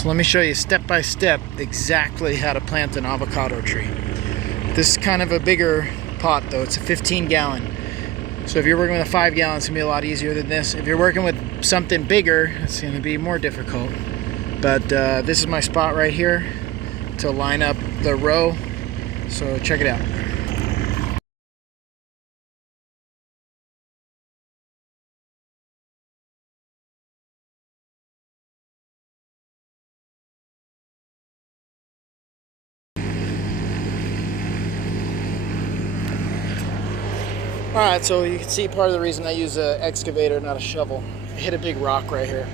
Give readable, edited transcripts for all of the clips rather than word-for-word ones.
So let me show you step by step exactly how to plant an avocado tree. This is kind of a bigger pot though, it's a 15-gallon. So if you're working with a 5-gallon, it's gonna be a lot easier than this. If you're working with something bigger, it's gonna be more difficult. But this is my spot right here to line up the row. So check it out. Alright, so you can see part of the reason I use an excavator, not a shovel. I hit a big rock right here.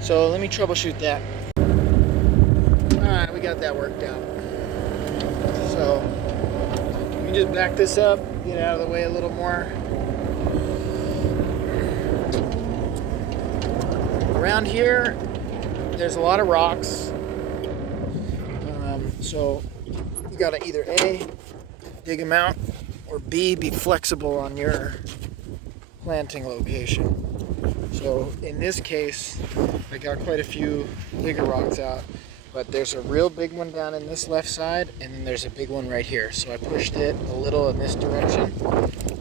So let me troubleshoot that. Alright, we got that worked out. So, let me just back this up, get out of the way a little more. Around here, there's a lot of rocks. So, you gotta either A, dig them out, or B, be flexible on your planting location. So in this case, I got quite a few bigger rocks out, but there's a real big one down in this left side, and then there's a big one right here. So I pushed it a little in this direction,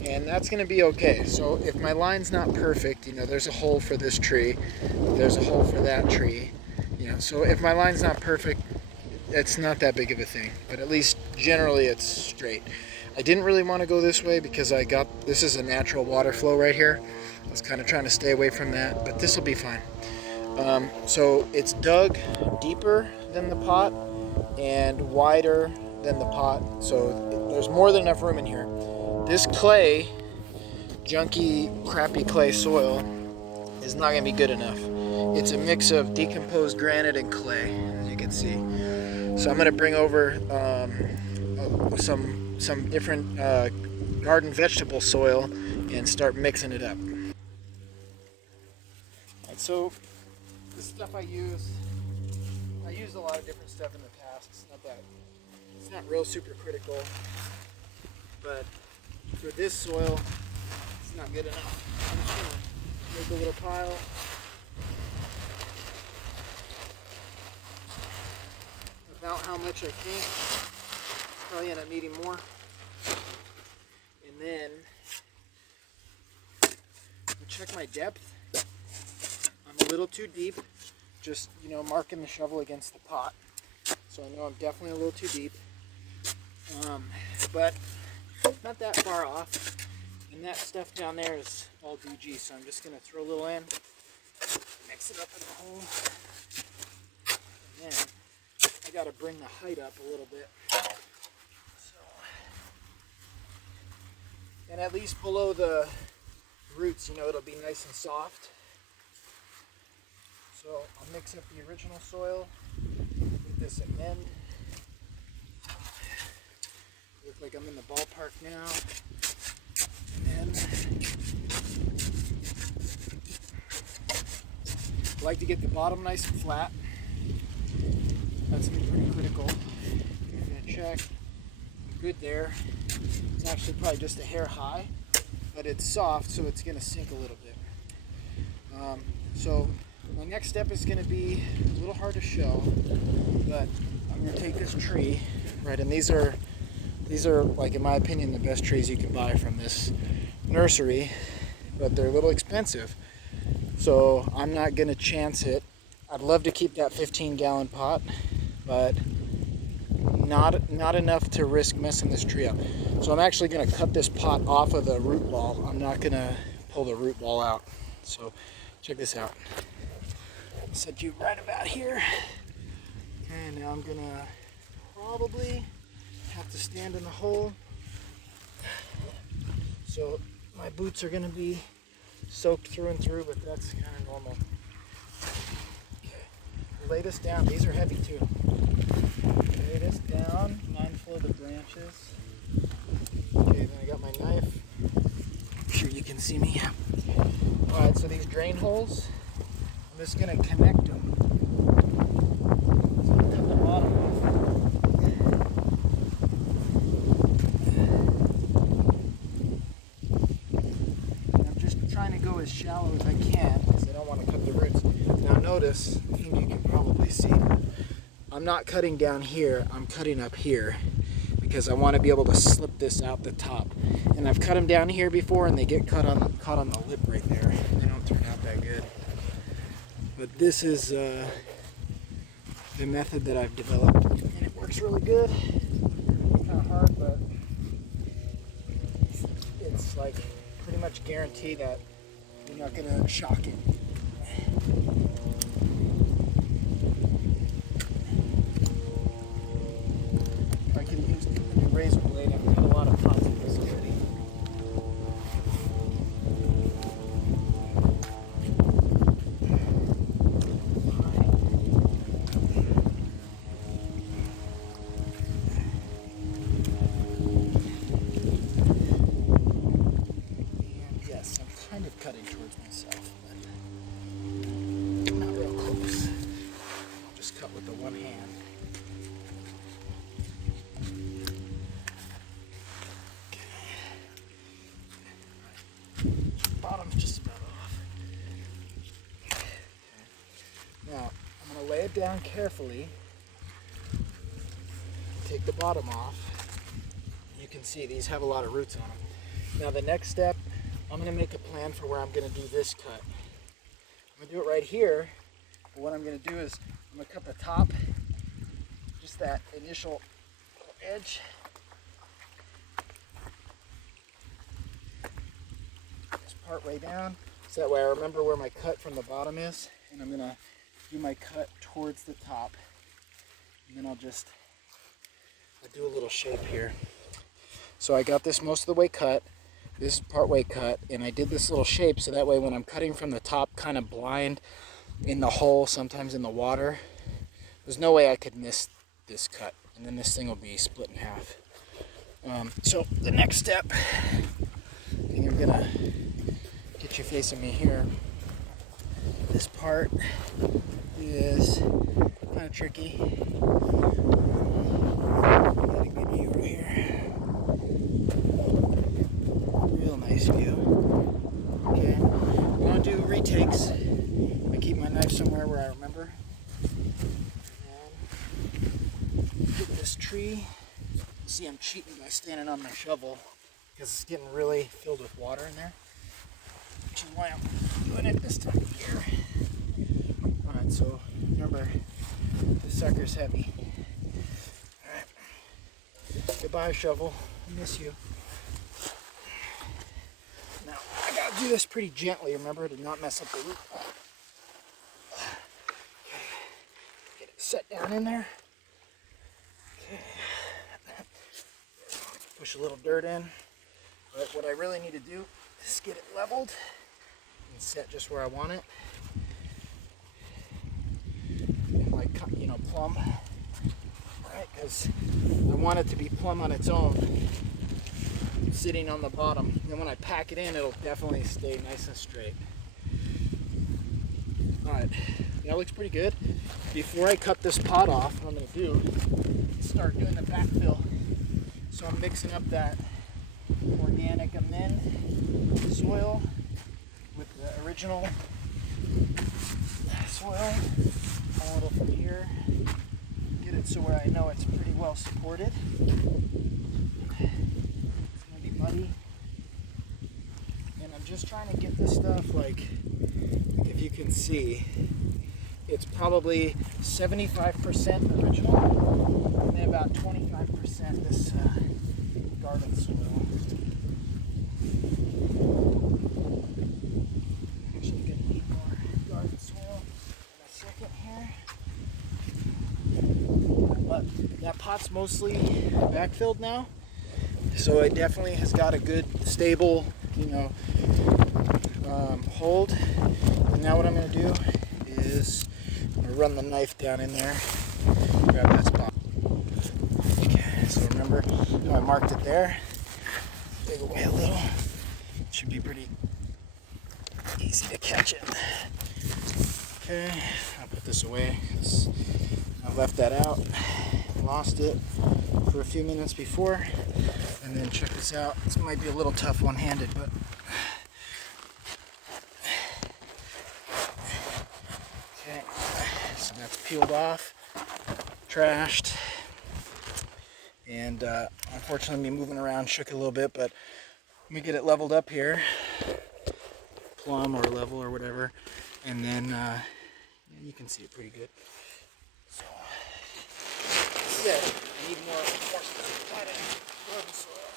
and that's gonna be okay. So if my line's not perfect, you know, there's a hole for this tree, there's a hole for that tree, you know, so if my line's not perfect, it's not that big of a thing, but at least generally it's straight. I didn't really want to go this way because this is a natural water flow right here. I was kind of trying to stay away from that, but this will be fine. So it's dug deeper than the pot and wider than the pot, so there's more than enough room in here. This clay, junky, crappy clay soil is not going to be good enough. It's a mix of decomposed granite and clay, as you can see. So I'm going to bring over some different garden vegetable soil and start mixing it up. And so the stuff I used a lot of different stuff in the past. It's not real super critical, but for this soil, it's not good enough. I'm just gonna make a little pile. About how much I think. Probably end up needing more. And then I'll check my depth. I'm a little too deep, just, you know, marking the shovel against the pot. So I know I'm definitely a little too deep. But not that far off. And that stuff down there is all DG, so I'm just gonna throw a little in, mix it up in the hole. And then I gotta bring the height up a little bit. And at least below the roots, you know, it'll be nice and soft. So I'll mix up the original soil with this amend. Look like I'm in the ballpark now. And I like to get the bottom nice and flat. That's gonna be pretty critical. I'm gonna check. Good there. It's actually probably just a hair high, but it's soft, so it's going to sink a little bit. So my next step is going to be a little hard to show, but I'm going to take this tree, right, and these are like, in my opinion, the best trees you can buy from this nursery, but they're a little expensive, so I'm not going to chance it. I'd love to keep that 15-gallon pot, but not enough to risk messing this tree up. So I'm actually going to cut this pot off of the root ball. I'm not going to pull the root ball out. So check this out. I'll set you right about here. And now I'm going to probably have to stand in the hole. So my boots are going to be soaked through and through, but that's kind of normal. Okay. Lay this down. These are heavy too. Lay this down, mindful of the branches. Okay, then I got my knife. I'm sure you can see me. Alright, so these drain holes, I'm just going to connect them. So cut the bottom off. And I'm just trying to go as shallow as I can because I don't want to cut the roots. Now notice notice, I think you can probably see, I'm not cutting down here, I'm cutting up here because I want to be able to slip this out the top. And I've cut them down here before and they get caught on the lip right there. They don't turn out that good. But this is the method that I've developed, and it works really good. It's kind of hard, but it's like pretty much guarantee that you're not going to shock it. I could have used a new razor blade. I've cut a lot of pots of this already. Kind of cutting towards myself, but not real close. I'll just cut with the one hand. Okay. Bottom's just about off. Okay. Now, I'm going to lay it down carefully. Take the bottom off. You can see these have a lot of roots on them. Now the next step, I'm going to make a plan for where I'm going to do this cut. I'm going to do it right here, but what I'm going to do is I'm going to cut the top, just that initial edge. Just part way down, so that way I remember where my cut from the bottom is, and I'm going to do my cut towards the top, and then I'll do a little shape here. So I got this most of the way cut. This is part way cut, and I did this little shape so that way when I'm cutting from the top, kind of blind in the hole, sometimes in the water, there's no way I could miss this cut, and then this thing will be split in half. So the next step, I think I'm gonna get you facing me here. This part is kind of tricky. Got a good view right here. Real nice view. Okay, I'm going to do retakes. I keep my knife somewhere where I remember. And get this tree. See, I'm cheating by standing on my shovel because it's getting really filled with water in there, which is why I'm doing it this time of year. Alright, so remember, this sucker's heavy. Alright, goodbye shovel, I miss you. Now, I gotta do this pretty gently, remember, to not mess up the root. Okay, get it set down in there. Okay, push a little dirt in. But what I really need to do is get it leveled and set just where I want it. And like, you know, plumb. Right, because I want it to be plumb on its own, sitting on the bottom. Then when I pack it in, it'll definitely stay nice and straight. Alright, that looks pretty good. Before I cut this pot off, what I'm going to do is start doing the backfill. So I'm mixing up that organic amend soil with the original soil. A little from here. Get it so where I know it's pretty well supported. It's going to be muddy. And I'm just trying to get this stuff, like if you can see, it's probably 75% original and then about 25% this garden soil. Actually going to need more garden soil in a second here. But that pot's mostly backfilled now, so it definitely has got a good stable, you know, hold. And now what I'm going to do is I'm going to run the knife down in there, grab that spot. Okay, so remember how I marked it there? Dig away a little. It should be pretty easy to catch it. Okay, I'll put this away. I left that out, lost it for a few minutes before, and then check this out. This might be a little tough one-handed, but okay. So that's peeled off, trashed, and unfortunately me moving around shook it a little bit, but let me get it leveled up here, plumb or level or whatever, and then you can see it pretty good. So yeah, I need more specific potting garden soil.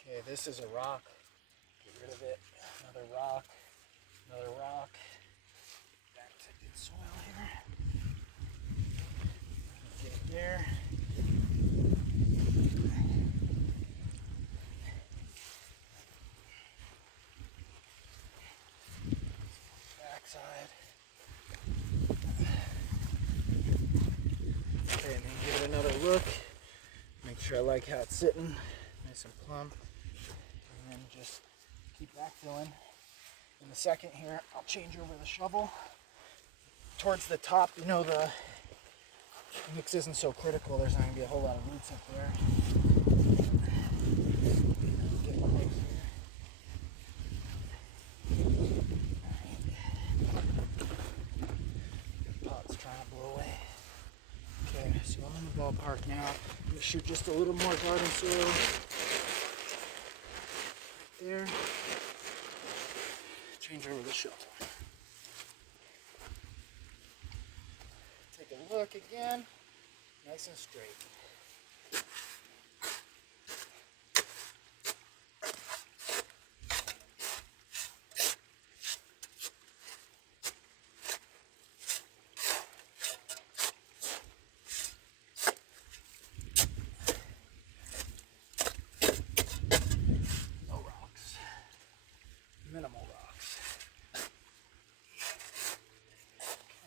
Okay, this is a rock. Get rid of it. Another rock. Another rock. Back to good soil here. Get it there. Backside. Okay, and then give it another look. Make sure I like how it's sitting. Nice and plumb. And then just keep backfilling. In a second here, I'll change over the shovel. Towards the top, you know, the mix isn't so critical. There's not going to be a whole lot of roots up there. Get close here. The pot's trying to blow away. Okay, so I'm in the ballpark now. I'm going to shoot just a little more garden soil. Right there. Change over the shovel. Take a look again. Nice and straight. No rocks. Minimal rocks.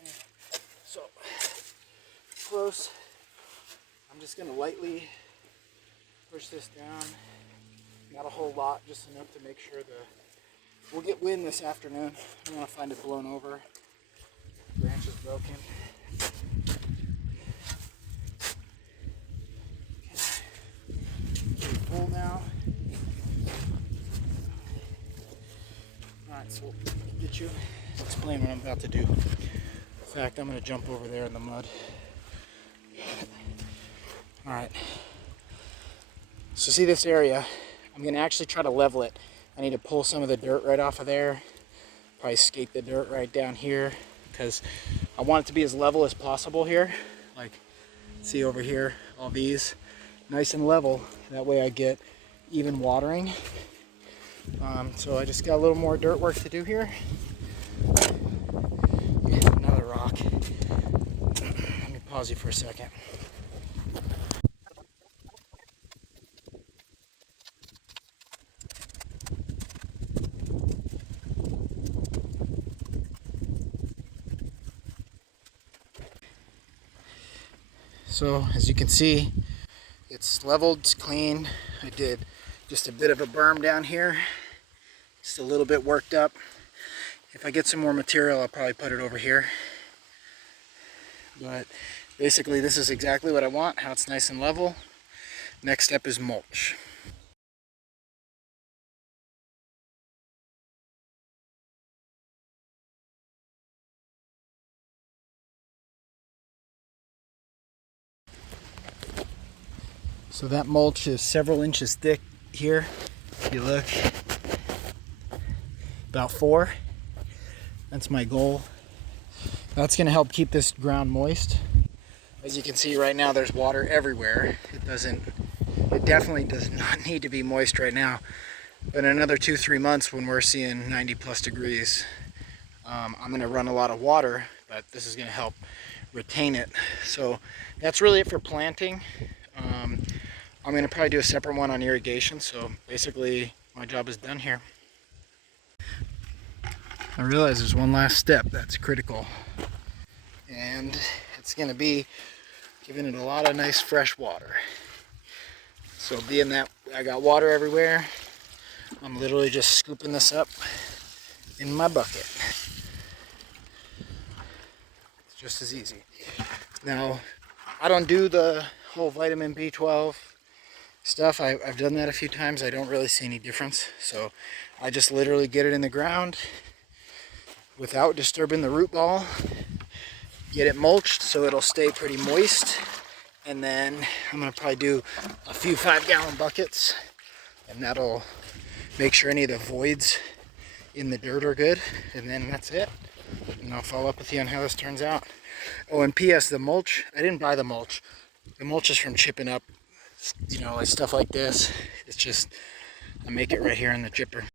Okay. So, close. I'm just going to lightly push this down. Not a whole lot, just enough to make sure we'll get wind this afternoon. I don't want to find it blown over. Branch is broken. Okay. Pretty full now. Alright, so let me get you explain what I'm about to do. In fact, I'm going to jump over there in the mud. Alright, so see this area, I'm going to actually try to level it. I need to pull some of the dirt right off of there, probably skate the dirt right down here, because I want it to be as level as possible here. Like, see over here, all these, nice and level, that way I get even watering. So I just got a little more dirt work to do here. Another rock. Let me pause you for a second. So as you can see, it's leveled, it's clean. I did just a bit of a berm down here, just a little bit worked up. If I get some more material, I'll probably put it over here. But basically this is exactly what I want, how it's nice and level. Next step is mulch. So that mulch is several inches thick here. If you look, about 4. That's my goal. That's going to help keep this ground moist. As you can see right now, there's water everywhere. It definitely does not need to be moist right now. But in another 2-3 months, when we're seeing 90+ degrees, I'm going to run a lot of water, but this is going to help retain it. So that's really it for planting. I'm going to probably do a separate one on irrigation, so basically my job is done here. I realize there's one last step that's critical, and it's going to be giving it a lot of nice fresh water. So being that I got water everywhere, I'm literally just scooping this up in my bucket. It's just as easy. Now, I don't do the whole vitamin B12 stuff. I've done that a few times. I don't really see any difference. So I just literally get it in the ground without disturbing the root ball, get it mulched so it'll stay pretty moist, and then I'm gonna probably do a few 5-gallon buckets, and that'll make sure any of the voids in the dirt are good, and then that's it. And I'll follow up with you on how this turns out. Oh, and P.S. the mulch, I didn't buy the mulch. The mulch is from chipping up, like stuff like this. It's just, I make it right here in the chipper.